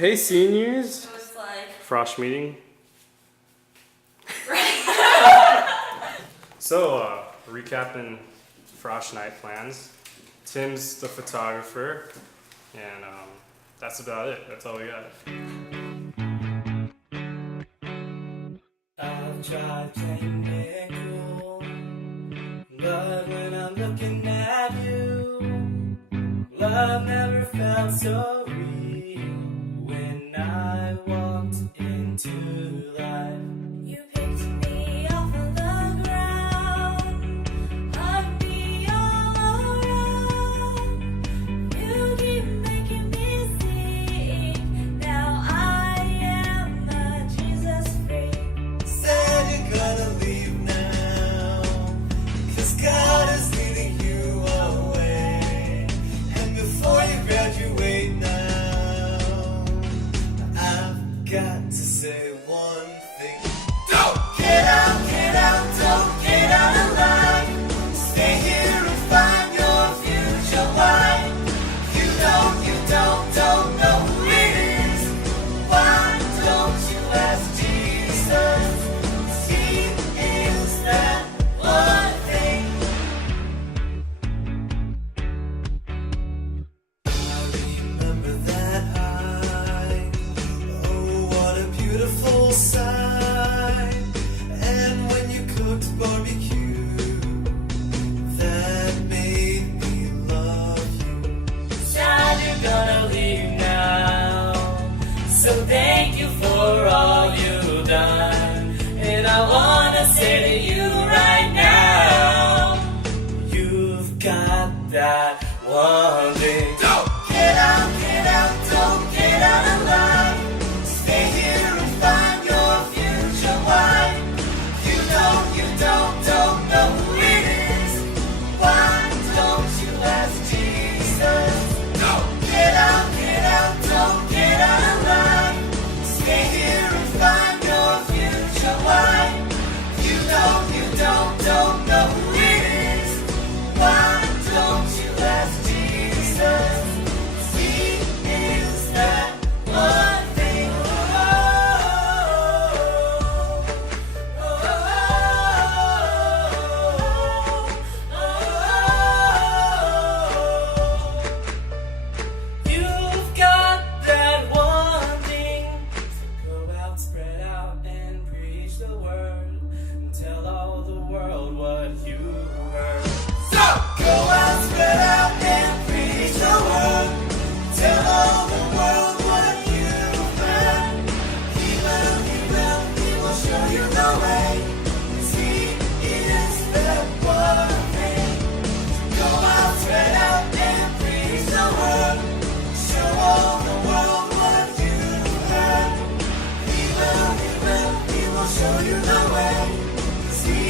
Hey seniors! So it's like, Frosh meeting. right. So, recapping Frosh night plans. Tim's the photographer, and that's about it. That's all we got. I've tried playing it cool, but when I'm looking at you, love never felt so real. When I walked into life, You picked me off of the ground, hugged me all around. You keep making me sing. Now I am a Jesus freak. said you're gonna leave now, 'cause God is leading you away. And before you graduate now, I've got to say one thing. Don't get out, don't get out of line. Stay here and find your future wife. You don't know who it is. Why don't you ask Jesus? He is that one thing. I remember that high. Oh, what a beautiful sight. And when you cooked barbecue, that made me love you. Sad you're gonna leave now, so thank you for all you've done. And I wanna say to you right now, you've got that one thing. Don't get out, don't get out of line. Stay here and find your future wife. You don't know who it is. Why don't you ask Jesus? Don't get out, don't get out of line. Stay here and find your future wife. You don't know who it is. Why don't you ask Jesus? He is that one thing. You've got that one thing. So go out, spread out, and preach the word. And tell all the world what you heard. So go out, spread out, and preach the word. Tell all the world what you've heard. He will show you the way. 'Cause he is that one thing. Go out, spread out, and preach the word. Show all the world what you've heard. He will show you the way. 'Cause he